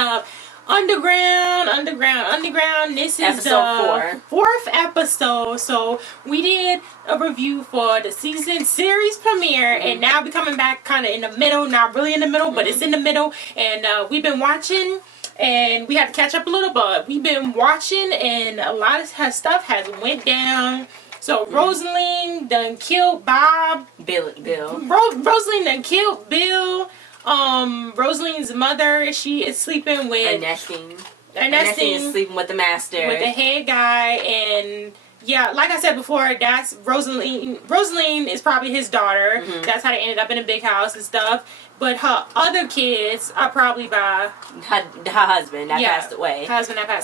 of Underground. This is episode the fourth episode. So we did a review for the season series premiere, and now we're coming back kind of in the middle. Not really in the middle, but it's in the middle. And we've been watching, and we had to catch up a little, but we've been watching, and a lot of stuff has went down. So Rosaline done killed Bob. Bill. Rosaline done killed Bill. Rosaline's mother, she is sleeping with Ernestine is sleeping with the master. With the head guy, and yeah, like I said before, that's Rosaline. Rosaline is probably his daughter. That's how they ended up in a big house and stuff. But her other kids are probably by her husband that passed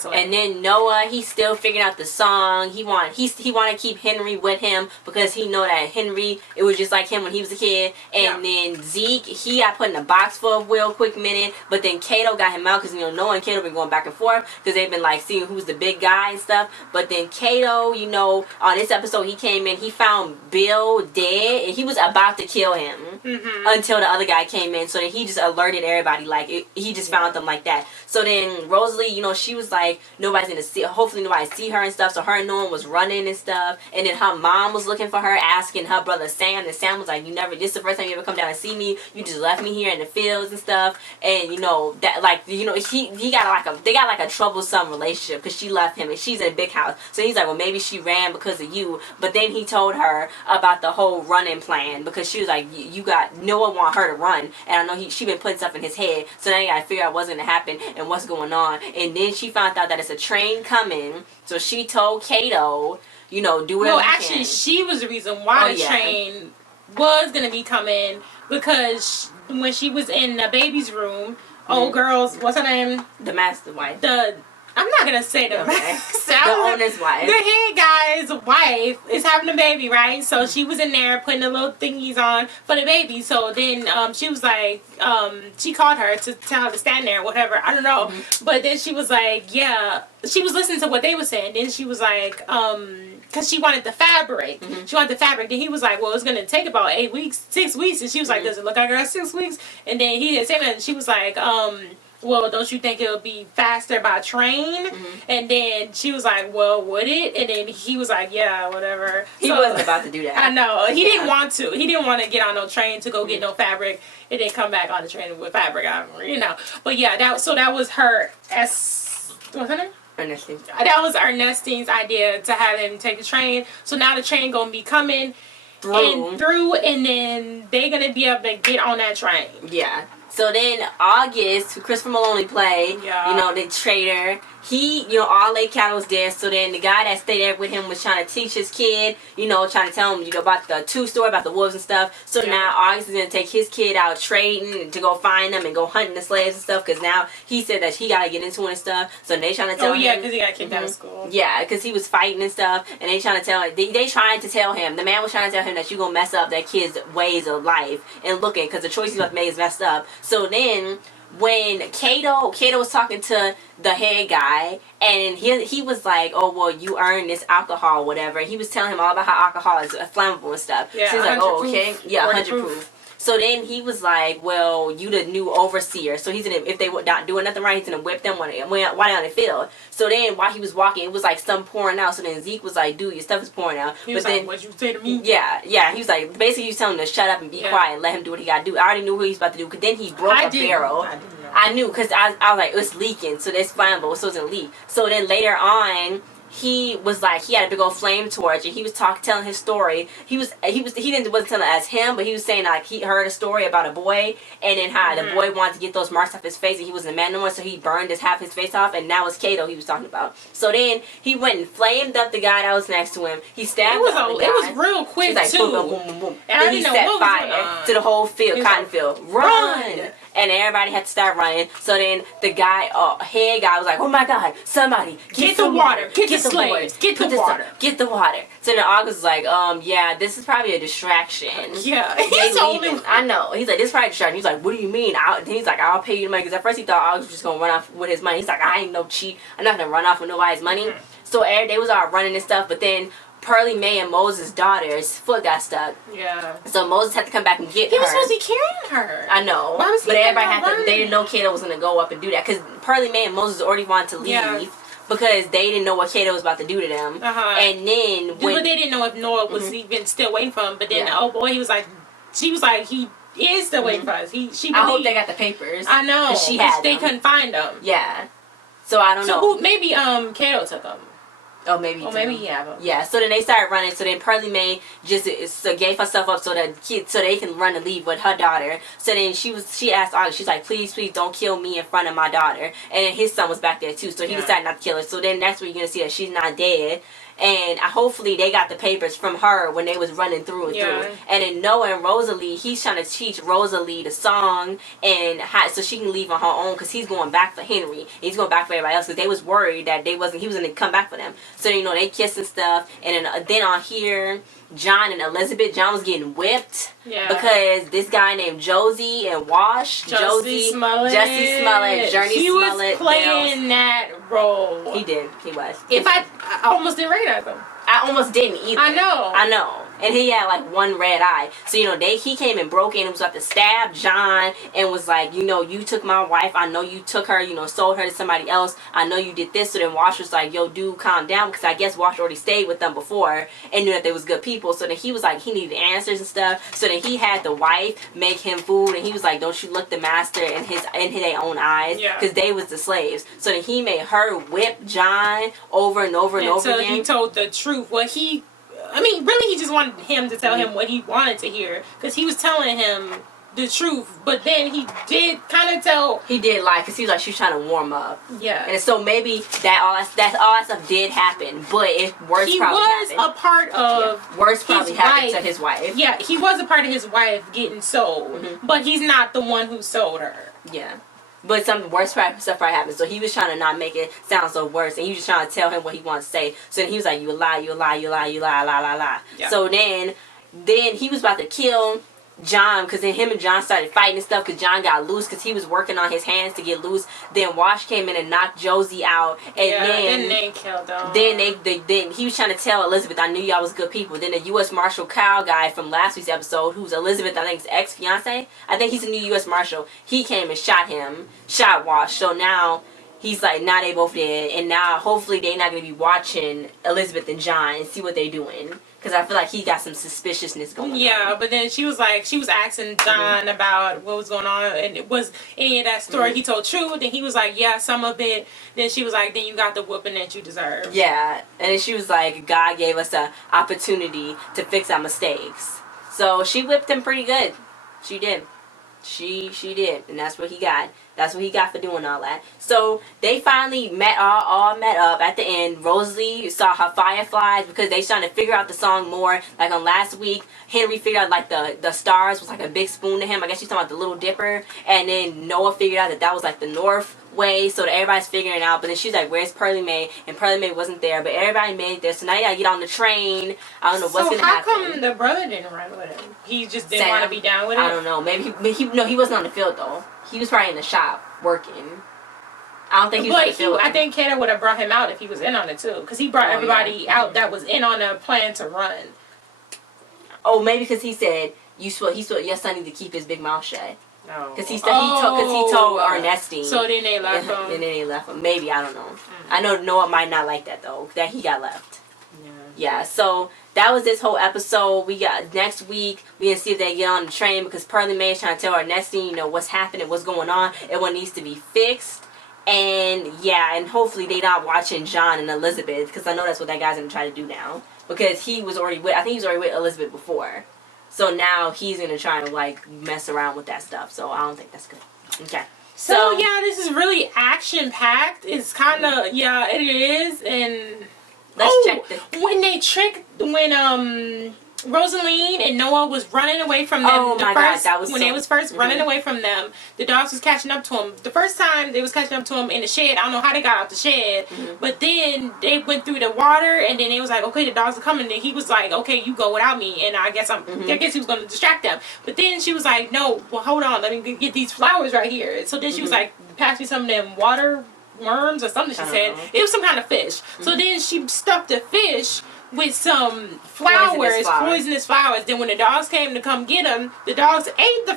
away. And then Noah, he's still figuring out the song. He want to keep Henry with him because he know that Henry, it was just like him when he was a kid. And then Zeke, he got put in a box for a real quick minute. But then Kato got him out because Noah and Kato been going back and forth because they've been like seeing who's the big guy and stuff. But then Kato, on this episode he came in, he found Bill dead and he was about to kill him until the other guy came in, so then he just alerted everybody, he just found them like that. So then Rosalie, she was like, nobody's gonna see, hopefully nobody see her and stuff, so her and Noah was running and stuff, and then her mom was looking for her, asking her brother Sam, and Sam was like, this is the first time you ever come down and see me, you just left me here in the fields and stuff, and they got like a troublesome relationship because she left him and she's in a big house, so he's like, well, maybe she ran because of you. But then he told her about the whole running plan because she was like, Noah want her to run, and I know she been putting stuff in his head, so now you gotta figure out what's gonna happen and what's going on. And then she found out that it's a train coming, so she told Kato, do whatever. Well, actually, she was the reason why the train was gonna be coming, because when she was in the baby's room, old girl's, what's her name? The master wife. I'm not gonna say the the owner's wife. The head guy's wife is having a baby, right? So she was in there putting the little thingies on for the baby. So then she was like, she called her to tell her to stand there or whatever. I don't know. But then she was like, she was listening to what they were saying. Then she was like, because she wanted the fabric. She wanted the fabric. Then he was like, well, it's going to take about 6 weeks. And she was like, does it look like I got 6 weeks? And then he didn't say that. And she was like, well, don't you think it'll be faster by train? And then she was like, well, would it? And then he was like, yeah, whatever. He wasn't about to do that. I know. He didn't want to. He didn't want to get on no train to go get no fabric and then come back on the train with fabric on, But yeah, that was her, what's her name? Ernestine. That was Ernestine's idea to have him take the train. So now the train going to be coming through, and then they're going to be able to get on that train. Yeah. So then August, who Christopher Maloney played, the trader, he, all Lake Cattle was there. So then the guy that stayed there with him was trying to teach his kid, trying to tell him, about the story about the wolves and stuff. So now August is going to take his kid out trading to go find them and go hunting the slaves and stuff, because now he said that he got to get into it and stuff. So they trying to tell him. Oh, yeah, because he got kicked out of school. Yeah, because he was fighting and stuff, and they trying to tell him, they trying to tell him, the man was trying to tell him that you going to mess up that kid's ways of life and looking, because the choice he's about to make is messed up. So then when Kato was talking to the head guy, and he was like, oh, well, you earned this alcohol, whatever. He was telling him all about how alcohol is flammable and stuff. Yeah, so he's like, oh, okay. Proof. Yeah, 100 proof. So then he was like, well, you the new overseer. So he's gonna, if they were not doing nothing right, he's gonna whip them while they're on the field. So then while he was walking, it was like some pouring out. So then Zeke was like, dude, your stuff is pouring out. He was like, what'd you say to me? Yeah. He was like, basically he was telling him to shut up and be quiet and let him do what he gotta do. I already knew what he was about to do, because then he broke a barrel. I knew, because I was like, it's leaking, so that's flammable, so it's gonna leak. So then later on, he was like, he had a big old flame torch, and he was telling his story. He wasn't telling it as him, but he was saying like he heard a story about a boy, and then how the boy wanted to get those marks off his face, and he wasn't a man no more, so he burned half his face off, and that was Kato he was talking about. So then he went and flamed up the guy that was next to him. He stabbed the other guy. It was real quick, like, too. Boom, boom, boom, boom, boom. And then he set fire to the whole field, cotton field. Run! And everybody had to start running. So then the guy, head guy, was like, oh my God, somebody get the water, get the slaves, get the water. Get the water. So then August was like, yeah, this is probably a distraction. Yeah. I know. He's like, this is probably a distraction. He's like, what do you mean? He's like, I'll pay you the money. Because at first he thought August was just going to run off with his money. He's like, I ain't no cheat. I'm not going to run off with nobody's money. So they was all running and stuff. But then Pearly Mae and Moses' daughter's foot got stuck. Yeah. So Moses had to come back and get her. He was supposed to be carrying her. I know. Why was he but everybody had running? to. They didn't know Kato was gonna go up and do that because Pearly Mae and Moses already wanted to leave. Yeah. Because they didn't know what Kato was about to do to them. And then but they didn't know if Noah was even still waiting for him. But then oh boy, she was like he is still waiting for us. I hope they got the papers. I know. She had they couldn't find them. Yeah. So I don't know. So maybe Kato took them. Oh, maybe. Maybe he have them. Yeah. So then they started running. So then Pearly Mae just gave herself up so they can run and leave with her daughter. So then she asked August. She's like, please don't kill me in front of my daughter. And then his son was back there too. So he decided not to kill her. So then that's where you're gonna see that she's not dead. And hopefully they got the papers from her when they was running through and through. And then Noah and Rosalie, he's trying to teach Rosalie the song and so she can leave on her own because he's going back for Henry. He's going back for everybody else because they was worried that he was going to come back for them. So they kiss and stuff. And then on here, John and Elizabeth, John was getting whipped because this guy named Josie and Jussie Smollett, Journey he Smollett, was playing that role. He did. He was. I almost didn't recognize him. I almost didn't either. I know. And he had like one red eye. So, he came and broke in and was about to stab John and was like, you took my wife. I know you took her, sold her to somebody else. I know you did this. So then Wash was like, yo, dude, calm down. Because I guess Wash already stayed with them before and knew that they was good people. So then he was like, he needed answers and stuff. So then he had the wife make him food. And he was like, don't you look the master in their own eyes. Because they was the slaves. So then he made her whip John over and over and over again. Until he told the truth. Really, he just wanted him to tell him what he wanted to hear. Because he was telling him the truth. But then he did kind of tell... He did lie because he was like, she was trying to warm up. Yeah. And so maybe all that stuff did happen. But worse probably happened. He was a part of worse probably happened to his wife. Yeah, he was a part of his wife getting sold. But he's not the one who sold her. Yeah. But some worse stuff probably happened. So he was trying to not make it sound so worse. And he was just trying to tell him what he wanted to say. So then he was like, you lie, you lie, you lie, you lie, lie, lie, lie. Yeah. So then he was about to kill John because then him and John started fighting and stuff because John got loose because he was working on his hands to get loose. Then Wash came in and knocked Josie out. And then they killed him. Then he was trying to tell Elizabeth, I knew y'all was good people. Then the U.S. Marshal Kyle guy from last week's episode, who's Elizabeth, I think's ex-fiance, I think he's a new U.S. Marshal. He came and shot Wash. So now he's like, now they both dead. And now hopefully they're not going to be watching Elizabeth and John and see what they're doing. Because I feel like he got some suspiciousness going on. Yeah, but then she was asking John about what was going on, and it was any of that story he told truth, and he was like, yeah, some of it. Then she was like, then you got the whooping that you deserve. Yeah, and then she was like, God gave us an opportunity to fix our mistakes. So she whipped him pretty good. She did. She did, and that's what he got. That's what he got for doing all that. So they finally all met up at the end. Rosalie saw her fireflies because they trying to figure out the song more. Like on last week, Henry figured out like the stars was like a big spoon to him. I guess she's talking about the Little Dipper. And then Noah figured out that was like the North way. So everybody's figuring it out. But then she's like, where's Pearly Mae? And Pearly Mae wasn't there. But everybody made it there. So now you gotta get on the train. I don't know what's gonna happen. So how come the brother didn't run with him? He just didn't want to be down with it? I don't know. Maybe he wasn't on the field though. He was probably in the shop working. I don't think he was on the field. I think Kato would have brought him out if he was in on it too. Because he brought everybody out that was in on the plan to run. Oh, maybe because he said, he said your son needs to keep his big mouth shut. No. Because he told Ernestine. So then they left him. And then they left him. Maybe, I don't know. I know Noah might not like that though. That he got left. Yeah, so that was this whole episode. We got next week. We're going to see if they get on the train because Pearly Mae is trying to tell Ernestine, what's happening, what's going on, and what needs to be fixed. And yeah, and hopefully they not watching John and Elizabeth because I know that's what that guy's going to try to do now. Because he was already with Elizabeth before. So now he's going to try to like mess around with that stuff. So I don't think that's good. Okay. So yeah, this is really action packed. It's kind of, it is. And let's check this. When Rosaline and Noah was running away from them. When they was first running away from them, the dogs was catching up to him. The first time they was catching up to him in the shed, I don't know how they got out the shed, but then they went through the water, and then it was like, okay, the dogs are coming, and he was like, okay, you go without me, and I guess he was going to distract them. But then she was like, no, well, hold on, let me get these flowers right here. So then she was like, pass me some of them water worms or something she said. It was some kind of fish. So then she stuffed the fish with some poisonous flowers. Then when the dogs came to come get them, the dogs ate the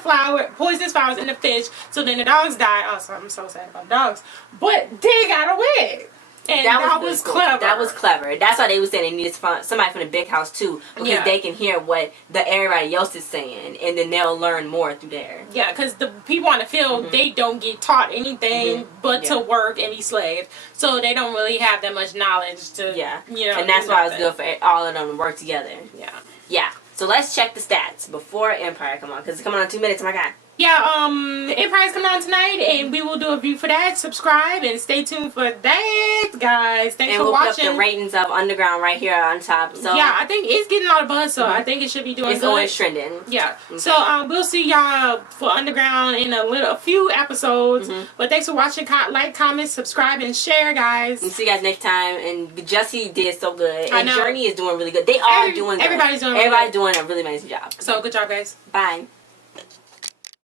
poisonous flowers and the fish. So then the dogs died. Oh, so I'm so sad about the dogs. But they got away. And that was clever. That was clever. That's why they were saying they needed to find somebody from the big house too, because they can hear what everybody else is saying, and then they'll learn more through there. Yeah, because the people on the field, they don't get taught anything but to work and be slaves, so they don't really have that much knowledge to. Yeah, and that's why it's good for all of them to work together. Yeah. Yeah. So let's check the stats before Empire come on, because it's coming on 2 minutes. Oh my God. Yeah, Empire's coming on tonight, and we will do a review for that. Subscribe and stay tuned for that, guys. Thanks for watching. And we'll put up the ratings of Underground right here on top. So yeah, I think it's getting a lot of buzz, so I think it should be doing good. It's always trending. Yeah. Okay. So we'll see y'all for Underground in a few episodes. But thanks for watching. Like, comment, subscribe, and share, guys. And see you guys next time. And Jesse did so good. And Journey is doing really good. They are doing good. Everybody's doing doing a really amazing job. So good job, guys. Bye.